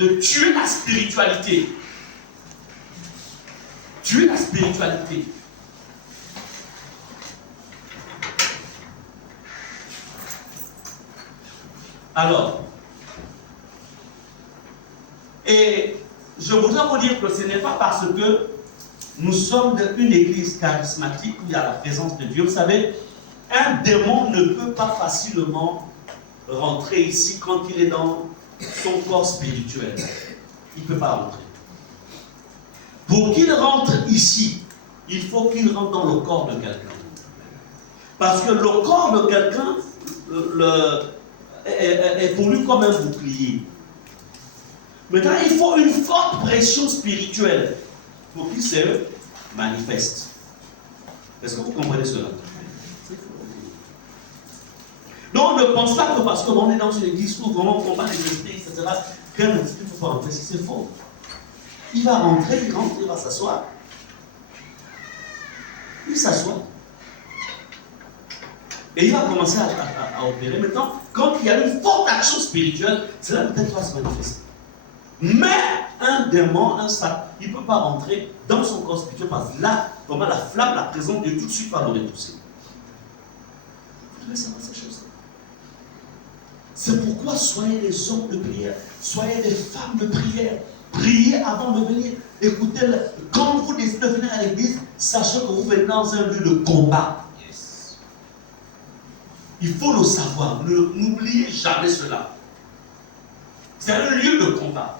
de tuer la spiritualité. Tuer la spiritualité. Alors, et je voudrais vous dire que ce n'est pas parce que nous sommes une église charismatique où il y a la présence de Dieu. Vous savez, un démon ne peut pas facilement rentrer ici quand il est dans son corps spirituel. Il ne peut pas rentrer. Pour qu'il rentre ici, il faut qu'il rentre dans le corps de quelqu'un. Parce que le corps de quelqu'un est pour lui comme un bouclier. Maintenant, il faut une forte pression spirituelle pour qu'il se manifeste. Est-ce que vous comprenez cela? Donc, ne pense pas que parce qu'on est dans une église où on combat les esprits, etc., qu'un esprit ne peut pas rentrer. Si c'est faux. Il va rentrer, il rentre, il va s'asseoir. Il s'assoit. Et il va commencer à opérer. Maintenant, quand il y a une forte action spirituelle, c'est là peut-être qu'il va se manifester. Mais un démon, un sac, il ne peut pas rentrer dans son corps spirituel parce que là, comment la flamme, la présence de Dieu tout de suite va le repousser. Vous devez savoir ces choses-là. C'est pourquoi soyez des hommes de prière, soyez des femmes de prière. Priez avant de venir. Écoutez, quand vous décidez de venir à l'église, sachez que vous venez dans un lieu de combat. Yes. Il faut le savoir. N'oubliez jamais cela. C'est un lieu de combat.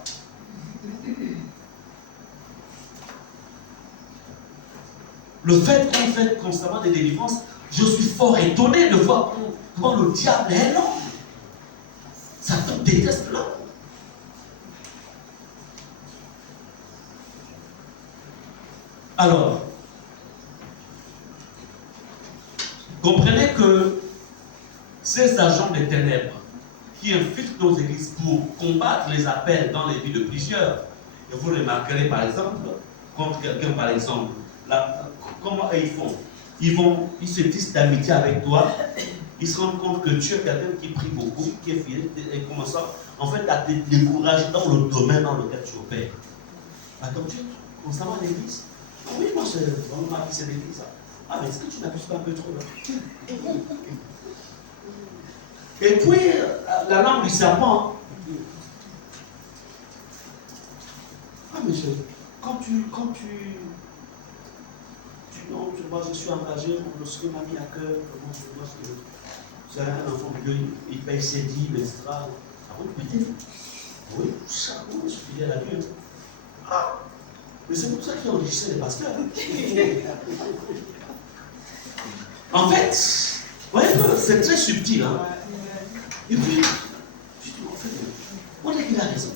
Le fait qu'on fait constamment des délivrances, je suis fort étonné de voir comment le diable est l'homme. Satan déteste l'homme. Alors, comprenez que ces agents des ténèbres qui infiltrent nos églises pour combattre les appels dans les vies de plusieurs, et vous remarquerez par exemple, contre quelqu'un par exemple, comment ils font? Ils se disent d'amitié avec toi, ils se rendent compte que tu es quelqu'un qui prie beaucoup, qui est fidèle, et commencent en fait à te décourager dans le domaine dans lequel tu opères. Comme tu es constamment à l'église. Oui, moi, c'est vraiment ma vie, c'est l'église. Ah, mais est-ce que tu n'abuses pas un peu trop là? Et puis, la langue du serpent. Ah, mais quand tu non, moi je suis engagé, le Seigneur m'a mis à cœur, comment je vois que c'est un enfant de Dieu, il paye ses dîmes, etc. Ah oui, peut-être. Oui, chaque mois, je suis fidèle à Dieu. Ah! Mais c'est pour ça qu'il enrichissait les pasteurs. En fait, voyez, c'est très subtil. Hein? Et puis, je dis, en fait, on est qu'il a raison.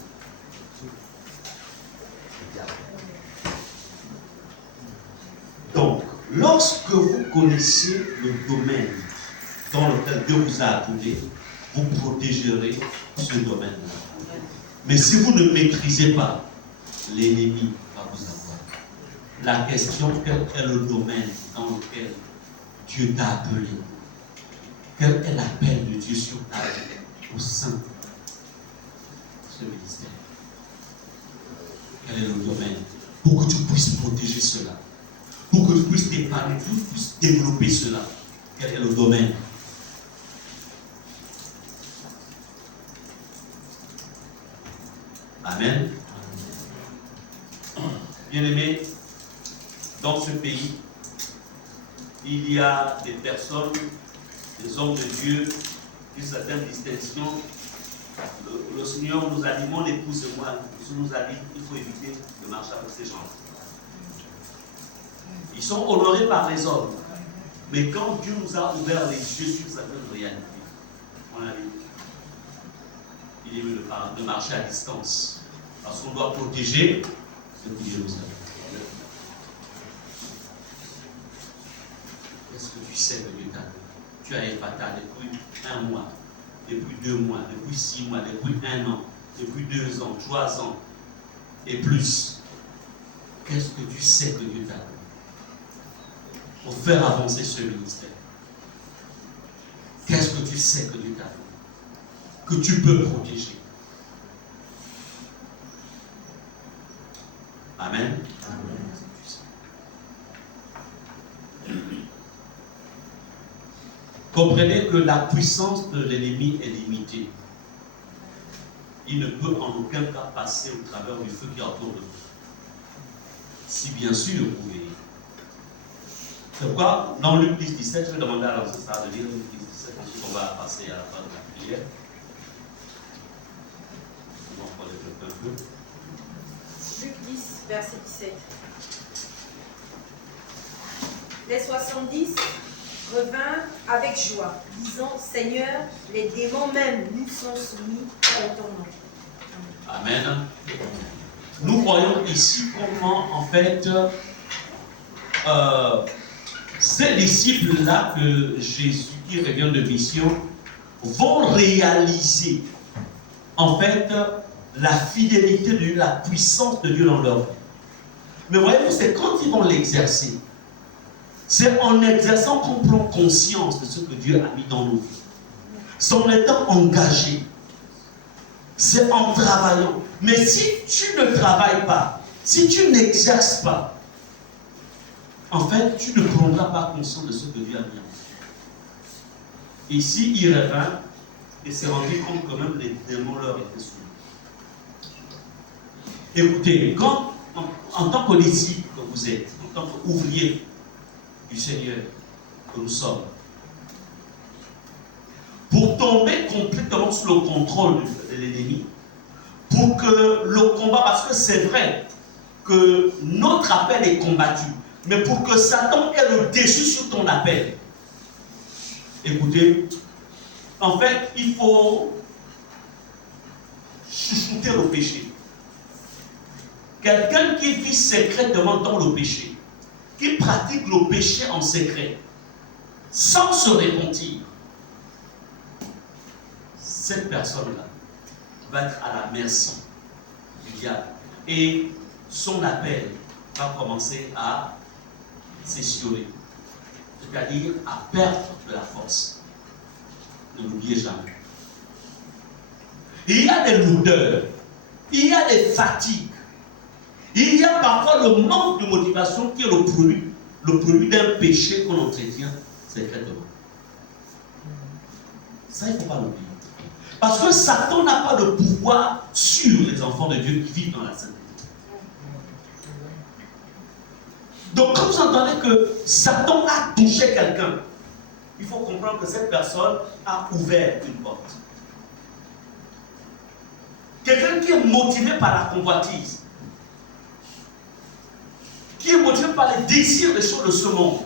Donc, lorsque vous connaissez le domaine dans lequel Dieu vous a appelé, vous protégerez ce domaine-là. Mais si vous ne maîtrisez pas, l'ennemi va vous avoir. La question, quel est le domaine dans lequel Dieu t'a appelé? Quel est l'appel de Dieu sur ta vie au sein de ce ministère? Quel est le domaine? Pour que tu puisses protéger cela. Pour que tu puisses t'épargner, que tu puisses développer cela. Quel est le domaine? Amen. Bien-aimés, dans ce pays, il y a des personnes, des hommes de Dieu, d'une certaine distinction. Le Seigneur nous a dit, mon épouse et moi, il nous a dit qu'il faut éviter de marcher avec ces gens. Ils sont honorés par les hommes. Mais quand Dieu nous a ouvert les yeux sur certaines réalités, on a dit, il est mieux de marcher à distance. Parce qu'on doit protéger ce que Dieu nous a dit. Est-ce que tu sais que Dieu t'a dit? Tu as Ephata depuis 1 mois, depuis 2 mois, depuis 6 mois, depuis 1 an, depuis 2 ans, 3 ans et plus. Qu'est-ce que tu sais que Dieu t'a dit pour faire avancer ce ministère? Qu'est-ce que tu sais que Dieu t'a dit que tu peux protéger? Amen. Comprenez que la puissance de l'ennemi est limitée. Il ne peut en aucun cas passer au travers du feu qui est autour de vous. Si bien sûr vous voyez. C'est pourquoi, dans Luc 10, 17, je vais demander à l'ancestor de lire Luc 10, 17, ensuite on va passer à la fin de la prière. On va développer un peu. Luc 10, verset 17. Les 70 revinrent avec joie, disant, Seigneur, les démons même nous sont soumis à ton nom. Amen. Nous voyons ici comment, en fait, ces disciples-là que Jésus, qui revient de mission, vont réaliser, en fait, la fidélité de Dieu, la puissance de Dieu dans leur vie. Mais voyez-vous, c'est quand ils vont l'exercer. C'est en exerçant qu'on prend conscience de ce que Dieu a mis dans nos vies. C'est en étant engagé. C'est en travaillant. Mais si tu ne travailles pas, si tu n'exerces pas, en fait, tu ne prendras pas conscience de ce que Dieu a mis en toi. Ici, il revint et s'est rendu compte que même les démons leur étaient soumis. Écoutez, quand, en tant que disciple que vous êtes, en tant qu'ouvrier du Seigneur que nous sommes, pour tomber complètement sous le contrôle de l'ennemi, pour que le combat, parce que c'est vrai que notre appel est combattu, mais pour que Satan ait le dessus sur ton appel, écoutez, en fait, il faut chouchouter le péché. Quelqu'un qui vit secrètement dans le péché, qui pratique le péché en secret, sans se repentir, cette personne-là va être à la merci du diable. Et son appel va commencer à s'essioler, c'est-à-dire à perdre de la force. Ne l'oubliez jamais. Il y a des lourdeurs, il y a des fatigues, il y a parfois le manque de motivation qui est le produit d'un péché qu'on entretient secrètement. Ça, il ne faut pas l'oublier. Parce que Satan n'a pas de pouvoir sur les enfants de Dieu qui vivent dans la sainteté. Donc, quand vous entendez que Satan a touché quelqu'un, il faut comprendre que cette personne a ouvert une porte. Quelqu'un qui est motivé par la convoitise, qui est motivé par les désirs des choses de ce monde.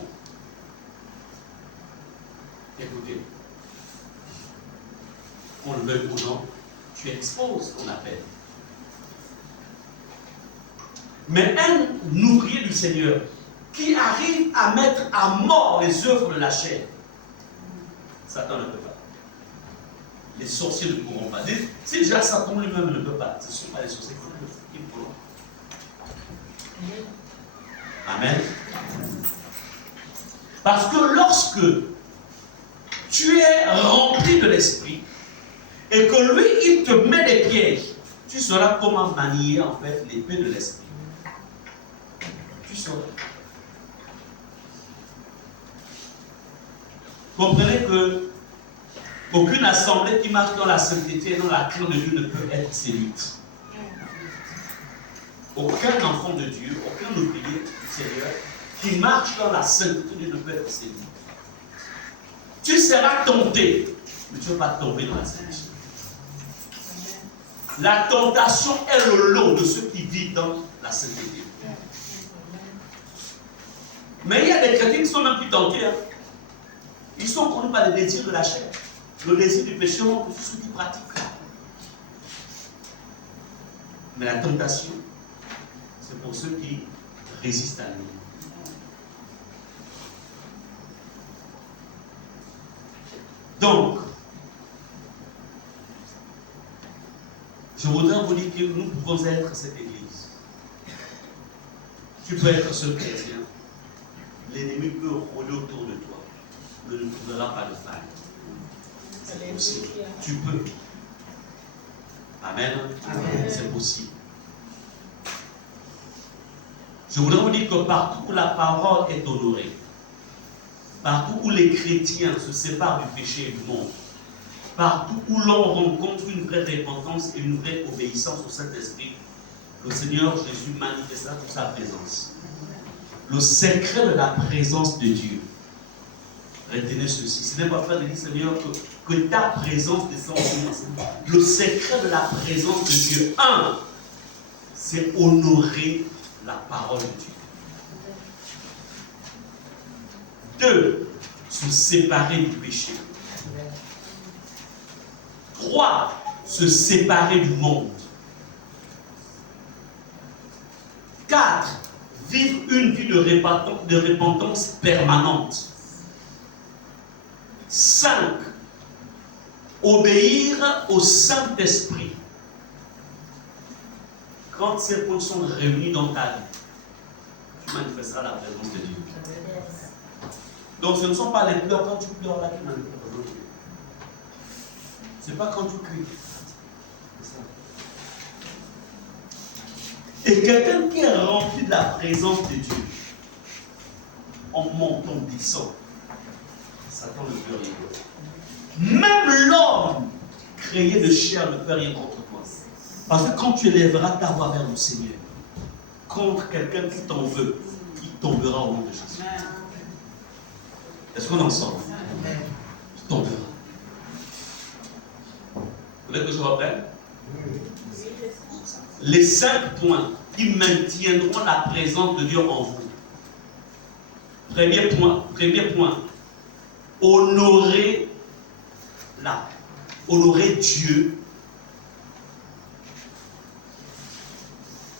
Écoutez, qu'on le veuille ou non, tu exposes ton appel. Mais un ouvrier du Seigneur qui arrive à mettre à mort les œuvres de la chair, Satan ne peut pas. Les sorciers ne pourront pas. Si déjà Satan lui-même ne peut pas, ce ne sont pas les sorciers qui pourront. Amen. Parce que lorsque tu es rempli de l'esprit et que lui, il te met des pièges, tu sauras comment manier en fait l'épée de l'esprit. Tu sauras. Comprenez que aucune assemblée qui marche dans la sainteté et dans la crainte de Dieu ne peut être séduite. Aucun enfant de Dieu, aucun ouvrier du Seigneur qui marche dans la sainteté de Dieu ne peut être séduit. Tu seras tenté, mais tu ne vas pas tomber dans la séduction. La tentation est le lot de ceux qui vivent dans la sainteté. Mais il y a des chrétiens qui sont même plus tentés. Hein. Ils sont connus par les désirs de la chair. Le désir du péché, pour tous ceux qui pratiquent. Mais la tentation, c'est pour ceux qui résistent à lui. Donc, je voudrais vous dire que nous pouvons être cette église. Tu peux être ce chrétien. L'ennemi peut rôder autour de toi. Mais ne trouvera pas de faille. C'est possible. Tu peux. Amen. Amen. C'est possible. Je voudrais vous dire que partout où la parole est honorée, partout où les chrétiens se séparent du péché et du monde, partout où l'on rencontre une vraie repentance et une vraie obéissance au Saint-Esprit, le Seigneur Jésus manifestera toute sa présence. Le secret de la présence de Dieu, retenez ceci, ce n'est pas faire de dire Seigneur que ta présence descende sur moi. Le secret de la présence de Dieu, c'est honorer la parole de Dieu. 2, se séparer du péché. 3, se séparer du monde. 4, vivre une vie de repentance permanente. 5, obéir au Saint-Esprit. Quand ces points sont réunis dans ta vie, tu manifesteras la présence de Dieu. Donc ce ne sont pas les pleurs quand tu pleures là qui manifestent la présence de Dieu. Ce n'est pas quand tu cries. Et quelqu'un qui est rempli de la présence de Dieu, en montant, descend, Satan ne peut rien. Même l'homme créé de chair ne peut rien contre toi. Parce que quand tu élèveras ta voix vers le Seigneur, contre quelqu'un qui t'en veut, il tombera au nom de Jésus. Est-ce qu'on en sort? Il tombera. Vous voulez que je reprenne? Les 5 points qui maintiendront la présence de Dieu en vous. Premier point, honorer Dieu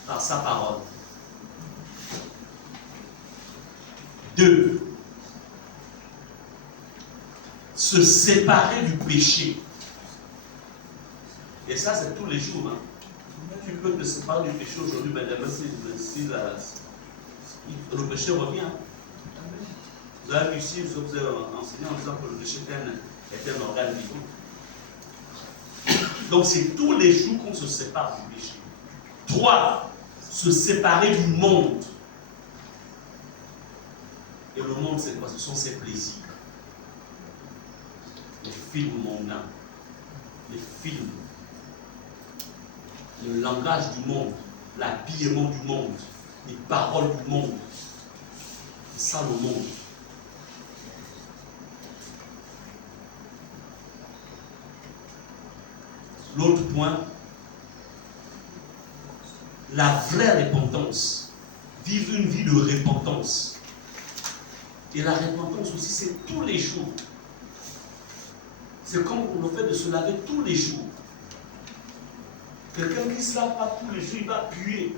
par sa parole. 2, se séparer du péché. Et ça, c'est tous les jours. Tu peux te séparer du péché aujourd'hui, mais demain, si le péché revient. Vous avez vu ici, je vous ai enseigné en disant que le péché est un organe vivant. Donc, c'est tous les jours qu'on se sépare du péché. 3, se séparer du monde. Et le monde, c'est quoi? Ce sont ses plaisirs. Les films mondains, les films, le langage du monde, l'habillement du monde, les paroles du monde. C'est ça le monde. L'autre point, la vraie repentance. Vivre une vie de repentance. Et la repentance aussi, c'est tous les jours. C'est comme le fait de se laver tous les jours. Quelqu'un qui ne se lave pas tous les jours, il va puer.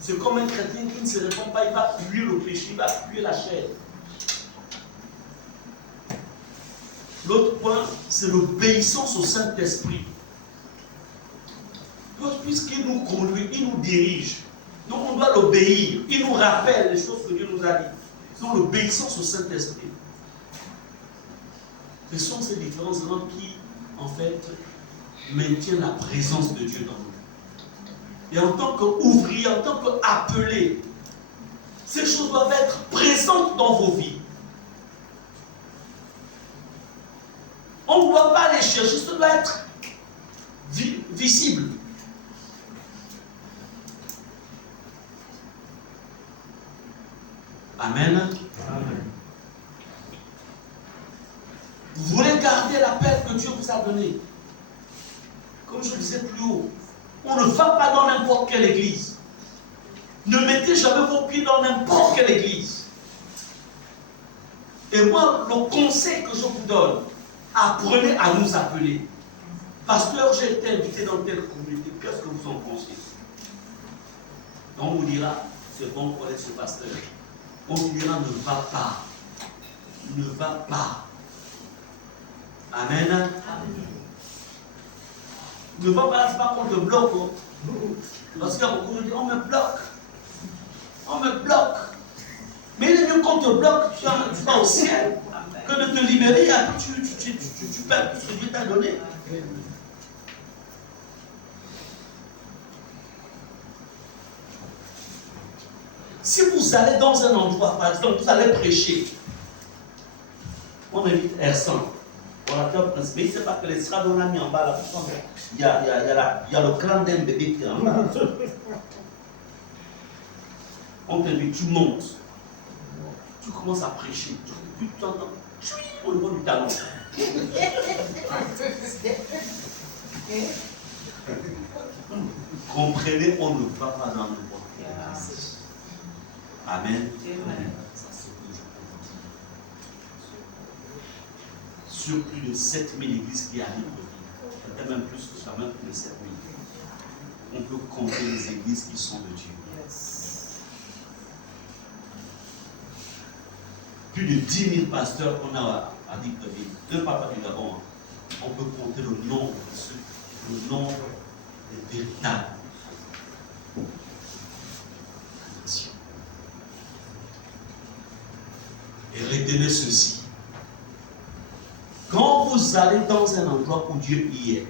C'est comme un chrétien qui ne se répand pas, il va puer le péché, il va puer la chair. L'autre point, c'est l'obéissance au Saint-Esprit. Puisqu'il nous conduit, il nous dirige. Donc on doit l'obéir. Il nous rappelle les choses que Dieu nous a dit. Donc l'obéissance au Saint-Esprit. Ce sont ces différents éléments qui, en fait, maintiennent la présence de Dieu dans nous. Et en tant qu'ouvrier, en tant qu'appelé, ces choses doivent être présentes dans vos vies. On ne doit pas les chercher, ça doit être visible. Amen. Amen. Vous voulez garder l'appel que Dieu vous a donné. Comme je le disais plus haut, on ne va pas dans n'importe quelle église. Ne mettez jamais vos pieds dans n'importe quelle église. Et moi, le conseil que je vous donne, apprenez à nous appeler. Pasteur, j'ai été invité dans telle communauté, qu'est-ce que vous en pensez? On vous dira, c'est bon pour être ce pasteur. On vous dira, ne va pas. Ne va pas. Amen. Amen. Ne va pas, c'est pas qu'on te bloque. Parce qu'il y a beaucoup de gens, on me bloque. On me bloque. Mais il est mieux qu'on te bloque, tu vas au ciel, que de te libérer et après tu perds tout ce que Dieu t'a donné. Si vous allez dans un endroit, par exemple, vous allez prêcher, on invite Ersan, orateur principal. Mais il ne sait pas que les estrades, on a mis en bas là. Il y a le crâne d'un bébé qui est en bas. On t'invite, tu montes. Tu commences à prêcher. Tu t'entends. Au niveau du talon. Comprenez, on ne va pas dans le bon. Amen. Sur plus de 7000 églises qui arrivent, peut-être même plus que ça, même plus de 7000. On peut compter les églises qui sont de Dieu. Plus de 10 000 pasteurs qu'on a à Libreville, deux papas du Gabon. On peut compter le nombre de ceux, le nombre des véritables. Et retenez ceci. Quand vous allez dans un endroit où Dieu y est,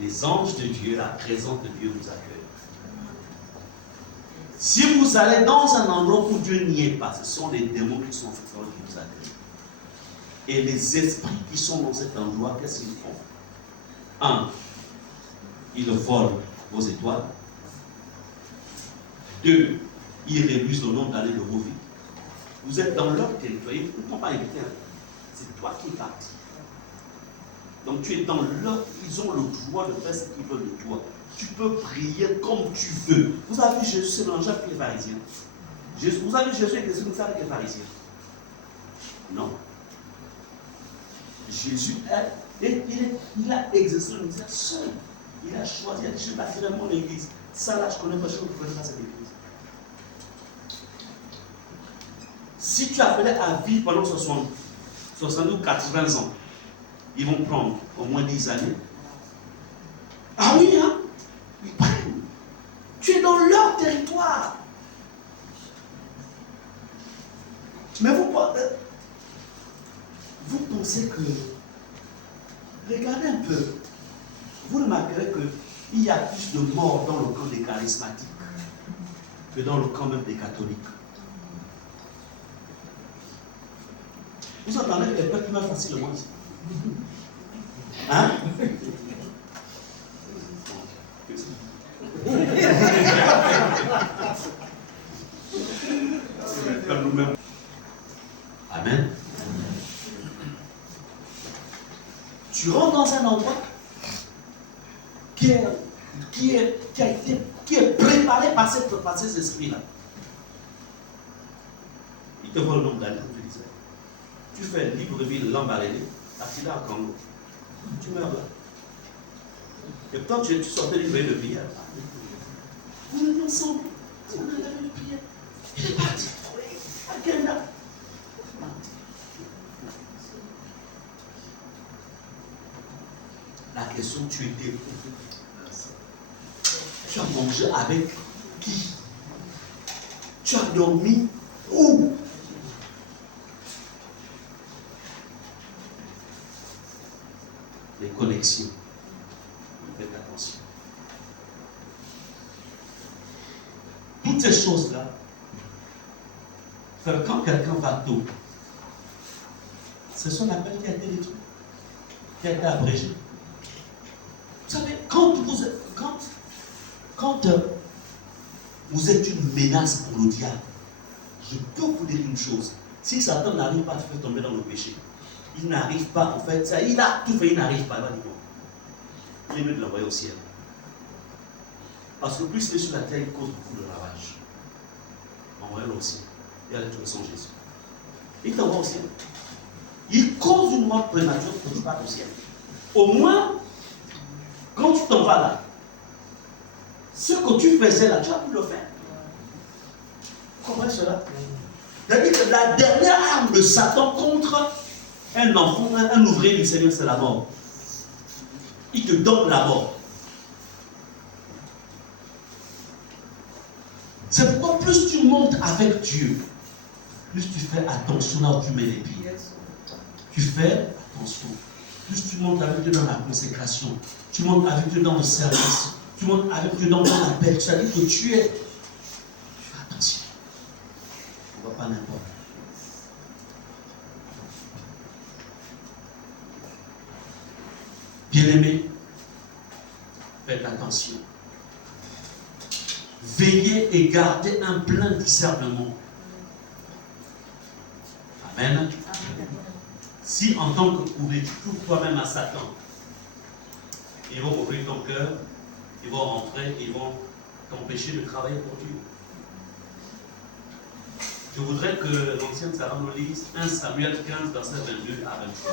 les anges de Dieu, la présence de Dieu vous accueille. Si vous allez dans un endroit où Dieu n'y est pas, ce sont les démons qui sont qui vous accueillent. Et les esprits qui sont dans cet endroit, qu'est-ce qu'ils font? 1. Ils volent vos étoiles. 2. Ils réduisent le nombre d'années de vos vies. Vous êtes dans leur territoire, ils ne t'ont pas invité. C'est toi qui es parti. Donc tu es dans leur, ils ont le droit de faire ce qu'ils veulent de toi. Tu peux prier comme tu veux. Vous avez vu Jésus se mélanger avec les pharisiens. Vous avez vu Jésus avec les pharisiens? Non. Jésus, il a exercé le ministère seul. Il a choisi, il a dit, je bâtirai mon église. Ça là, je connais pas, je ne connais pas cette église. Si tu appelais à vivre pendant 60 ou 80 ans, ils vont prendre au moins 10 années. Ah oui, hein? Ils prennent. Tu es dans leur territoire. Mais vous pensez que, regardez un peu, vous remarquerez qu'il y a plus de morts dans le camp des charismatiques que dans le camp même des catholiques. Vous entendez que les peuples meurent facilement ici. Hein? Amen. Tu rentres dans un endroit qui est préparé par ces esprits-là. Ils te voient le nombre d'années, comme je disais. Tu fais Libreville, Lambaréné, Attila à Congo. Tu meurs là. Et quand tu sortais du veille de prière, on est ensemble, on a la veille de prière. Il est parti. À Kenya. La question, tu étais où? Tu as mangé avec qui? Tu as dormi où? Les connexions. Faites attention. Toutes ces choses-là, quand quelqu'un va tôt, c'est son appel qui a été détruit, qui a été abrégé. Vous savez, quand vous êtes une menace pour le diable, je peux vous dire une chose. Si Satan n'arrive pas à te faire tomber dans le péché, il n'arrive pas, en fait, ça, il a tout fait, il n'arrive pas. Il va dire non. Il est mieux de l'envoyer au ciel. Parce que plus il est sur la terre, il cause beaucoup de ravages. Envoyez-le au ciel. Et allez trouver son Jésus. Il t'envoie au ciel. Il cause une mort prématurée pour que tu partes au ciel. Au moins, quand tu t'en vas là, ce que tu faisais là, tu as pu le faire. Vous comprenez cela? C'est-à-dire que la dernière arme de Satan contre un enfant, un ouvrier du Seigneur, c'est la mort. Il te donne la mort. C'est pourquoi plus tu montes avec Dieu, plus tu fais attention là où tu mets les pieds. Tu fais attention. Plus tu montes avec Dieu dans la consécration, tu montes avec Dieu dans le service, tu montes avec Dieu dans l'appel, tu as dit que tu es. Tu fais attention. Bien-aimés, faites attention. Veillez et gardez un plein discernement. Amen. Si en tant que courrier, tu trouves toi-même à Satan, ils vont ouvrir ton cœur, ils vont rentrer, ils vont t'empêcher de travailler pour Dieu. Je voudrais que l'Ancienne Salle nous lise 1 Samuel 15, verset 22 à 23.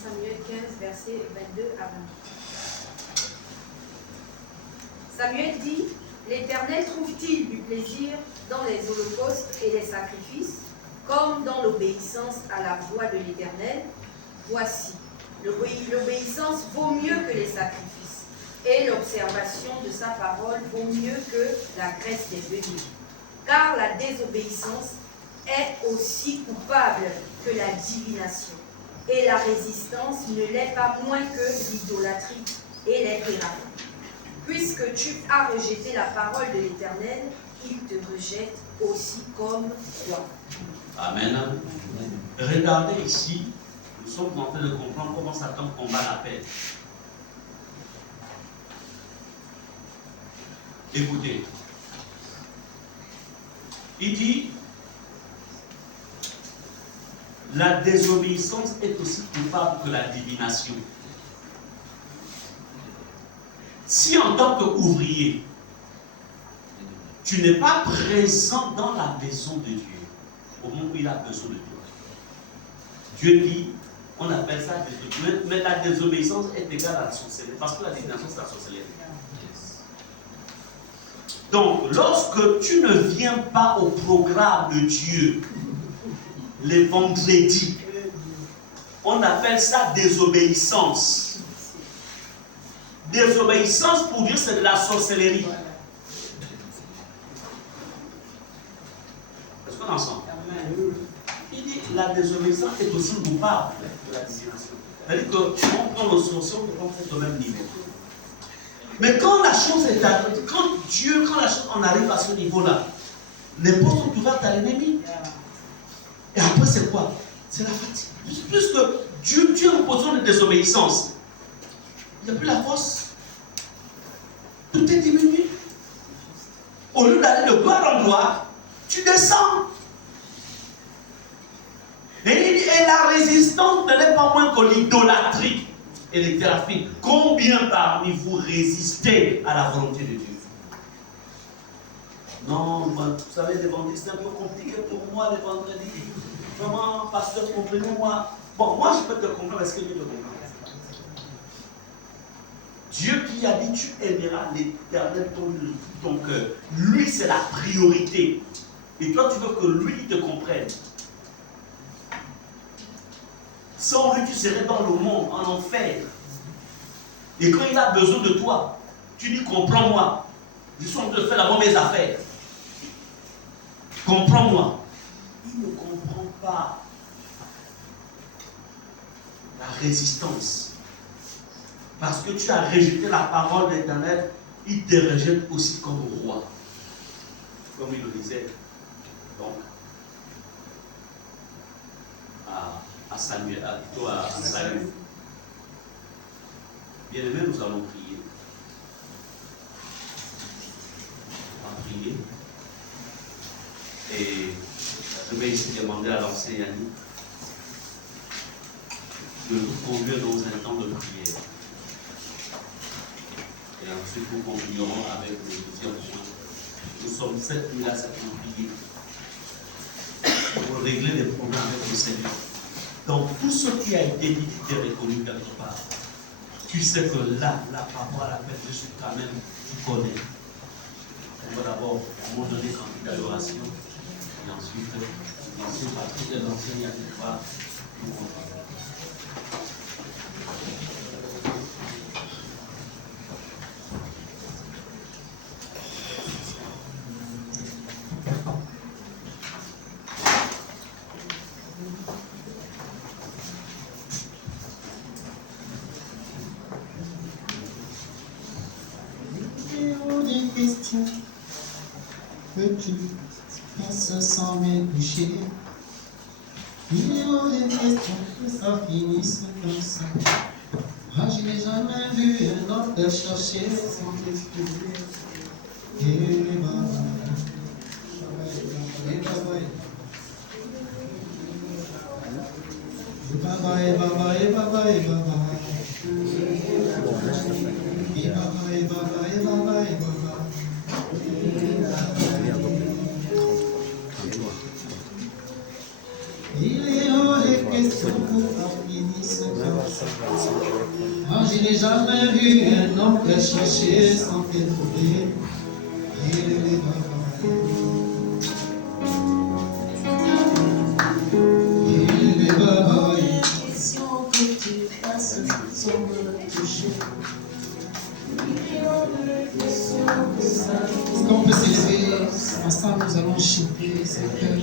Samuel 15, versets 22 à 23. Samuel dit, l'Éternel trouve-t-il du plaisir dans les holocaustes et les sacrifices, comme dans l'obéissance à la voix de l'Éternel? Voici, l'obéissance vaut mieux que les sacrifices, et l'observation de sa parole vaut mieux que la graisse des brebis. Car la désobéissance est aussi coupable que la divination, et la résistance ne l'est pas moins que l'idolâtrie et les périls. Puisque tu as rejeté la parole de l'Éternel, il te rejette aussi comme toi. Amen. Regardez ici, nous sommes en train de comprendre comment Satan combat la paix. Écoutez, il dit, la désobéissance est aussi coupable que la divination. Si en tant qu'ouvrier, tu n'es pas présent dans la maison de Dieu, au moment où il a besoin de toi, Dieu dit, on appelle ça désobéissance, mais la désobéissance est égale à la sorcellerie, parce que la divination c'est la sorcellerie. Donc, lorsque tu ne viens pas au programme de Dieu, les vendredis, on appelle ça désobéissance. Désobéissance, pour Dieu, c'est de la sorcellerie. Est-ce qu'on est ensemble? Il dit la désobéissance est aussi coupable de la divination. C'est-à-dire qu'on prend nos solutions pour prendre au même niveau. Mais quand la chose est arrivée, quand la chose en arrive à ce niveau-là, les portes sont ouvertes à l'ennemi. Et après, c'est quoi? C'est la fatigue. Puisque Dieu est en position de désobéissance, il n'y a plus la force. Tout est diminué. Au lieu d'aller de gloire en gloire, tu descends. Et la résistance ne l'est pas moins que l'idolâtrie et les thérapies. Combien parmi vous résistez à la volonté de Dieu? Non, vous savez, les vendredis, c'est un peu compliqué pour moi, les vendredis. Vraiment, pasteur, comprenez-moi. Bon, moi, je peux te comprendre parce que Dieu te comprend. Dieu qui a dit, tu aimeras l'Éternel ton cœur. Lui, c'est la priorité. Et toi, tu veux que lui te comprenne. Sans lui, tu serais dans le monde, en enfer. Et quand il a besoin de toi, tu dis, comprends-moi. Je suis en train de faire d'abord mes affaires. Comprends-moi. Il ne comprend pas la résistance. Parce que tu as rejeté la parole de l'Éternel, il te rejette aussi comme roi. Comme il le disait. Donc, à Samuel, plutôt à Saül. Bien aimé, nous allons prier. On va prier. Et je vais ici demander à l'ancien Yannick de nous conduire dans un temps de prière. Et ensuite, nous continuerons avec le deuxième point. Nous sommes 7000 à cette prier pour régler les problèmes avec le Seigneur. Donc, tout ce qui a été dit, tu t'es reconnu quelque part. Tu sais que là, la parole appelle, je suis quand même, tu connais. On va d'abord, à un moment donné, quand d'adoration, et ensuite, l'ancien Patrick et l'ancien Yannick va nous comprendre. passe sans me toucher. Il est hors de question que ça finisse comme ça. Moi, je n'ai jamais vu un homme te chercher sans t'excuser. Et baba, il est hors de question que ça finisse comme ça. Moi, je n'ai jamais vu un homme te chercher sans te trouver. Il est baba. Question que tu passes sans me toucher. Est-ce qu'on peut s'élever? Ensemble, nous allons chanter cette cœur.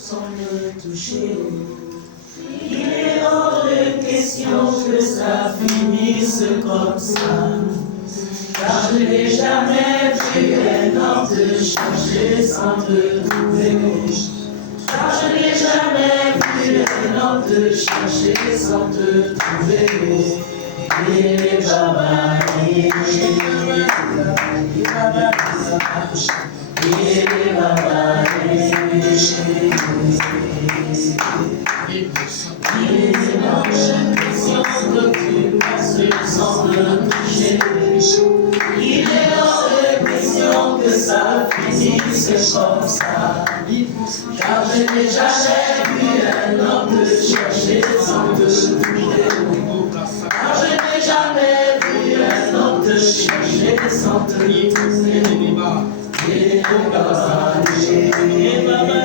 Sans me toucher. Il est hors de question que ça finisse comme ça. Car je n'ai jamais vu un homme te chercher sans te trouver. Car je n'ai jamais vu un homme te chercher sans te trouver. Et baba, il est hors de question que ça finisse comme ça. Car je n'ai jamais vu un homme te chercher sans te trouver. Car je n'ai jamais vu un homme te chercher sans te trouver. Et baba,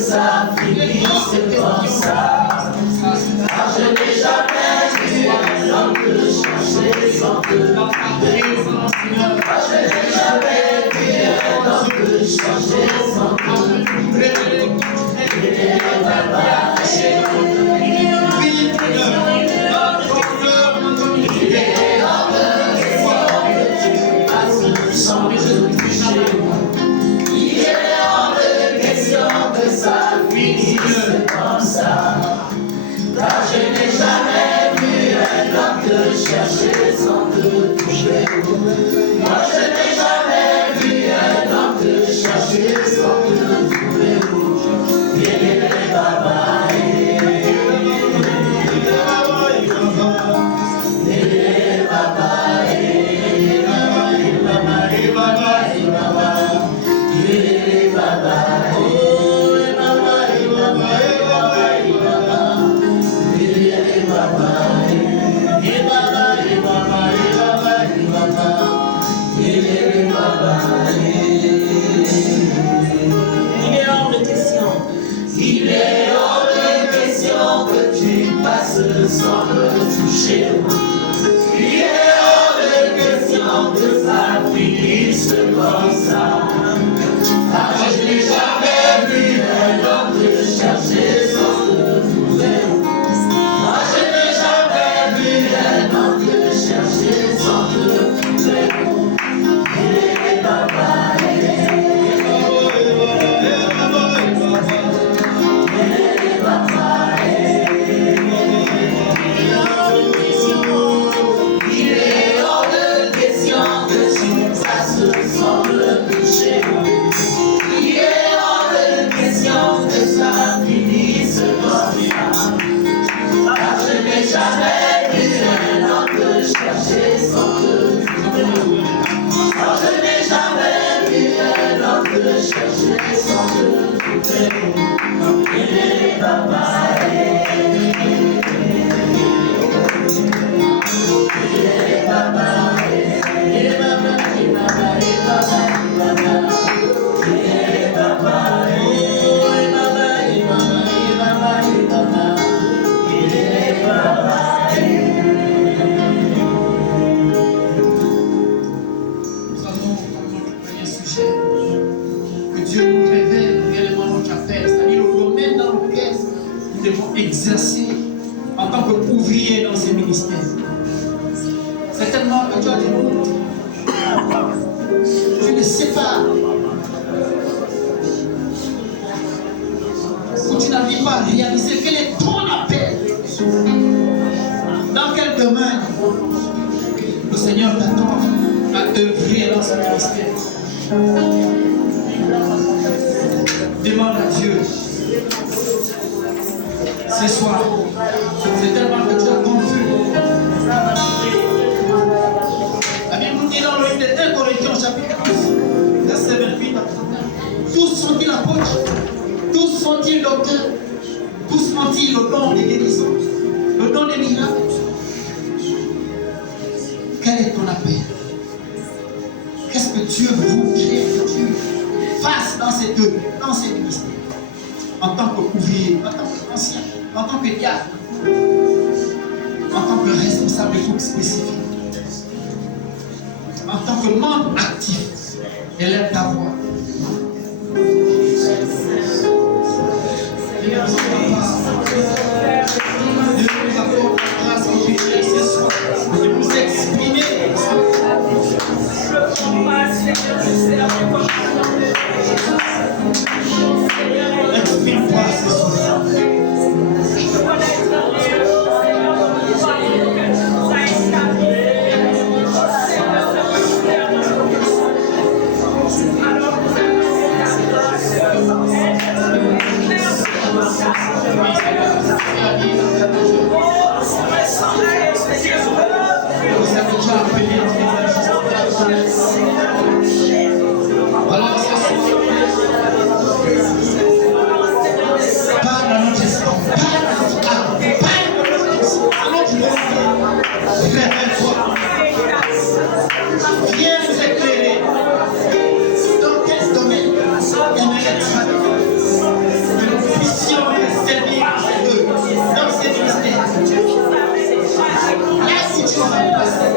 ça finisse comme ça. Car je n'ai jamais vu un homme te chercher sans te trouver. Car je n'ai jamais vu un homme te chercher sans te trouver. Et baba, car je n'ai jamais vu un homme te chercher sans te trouver. Moi je n'ai jamais vu un homme te chercher sans te trouver. Et baba, chercher sans de tout près. Il est papa, il est papa, il est papa, il est papa, il est papa, il est papa, il est papa. Nous allons prendre notre premier sujet. Que Dieu nous révèle réellement notre appel, c'est-à-dire le domaine dans lequel nous devons exercer en tant qu'ouvriers dans ces ministères. Certainement que tu as des mots. Tu ne sais pas. Ou tu n'arrives pas à réaliser quel est ton appel. Dans quel domaine le Seigneur t'attend à œuvrer dans ce ministère. Demande à Dieu. Ce soir, c'est tellement que tu es confus. La Bible nous dit dans le livre de 1 Corinthiens chapitre 12, verset 28 à 39. Tous sont-ils apôtres, tous sont-ils docteurs, tous ont-ils le don des guérisons, le don des miracles. Quel est ton appel? Qu'est-ce que Dieu voudrait que tu fasses dans ces ministères? En tant qu'ouvrier, en tant qu'ancien, en tant que diacre, en tant que responsable de groupe spécifique, en tant que membre actif, élève ta voix. Dieu nous accorde la grâce en Jésus ce soir de nous exprimer. Exprime-toi ce soir. Viens nous éclairer. Dans quel domaine aimerais-tu que nous puissions les servir dans ces ministères? Là où tu vas passer,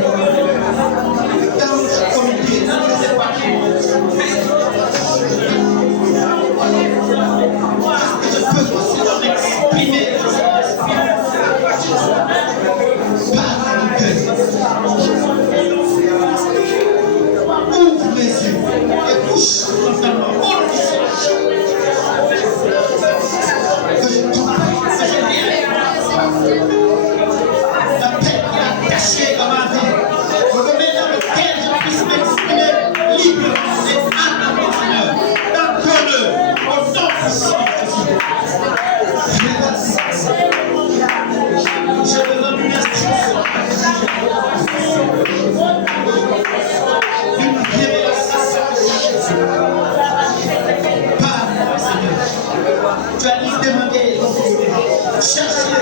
dans notre comité, dans nos départements, est-ce que je peux aussi m'exprimer dans cet esprit? Parle mon cœur. Ouvre mes yeux et couche totalement mon visage. Que je comprenne, que je vienne. La paix qui est attachée à ma vie, le domaine dans lequel je puisse m'exprimer librement et ardemment, Seigneur, dans ton œuvre, au nom puissant de Jésus. Je besoin d'une instruction. Une révélation. Parle-moi, Seigneur. Tu as dit demander, chercher,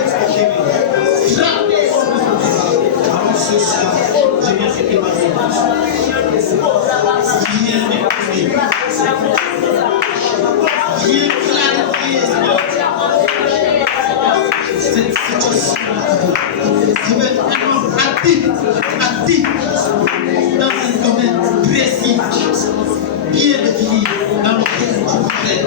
frapper. Alors ce soir, je viens te demander. Viens m'écouter. Viens clarifier, Seigneur. Cette situation. Je veux être un homme actif dans un domaine précis, bien défini, dans lequel tu voudrais.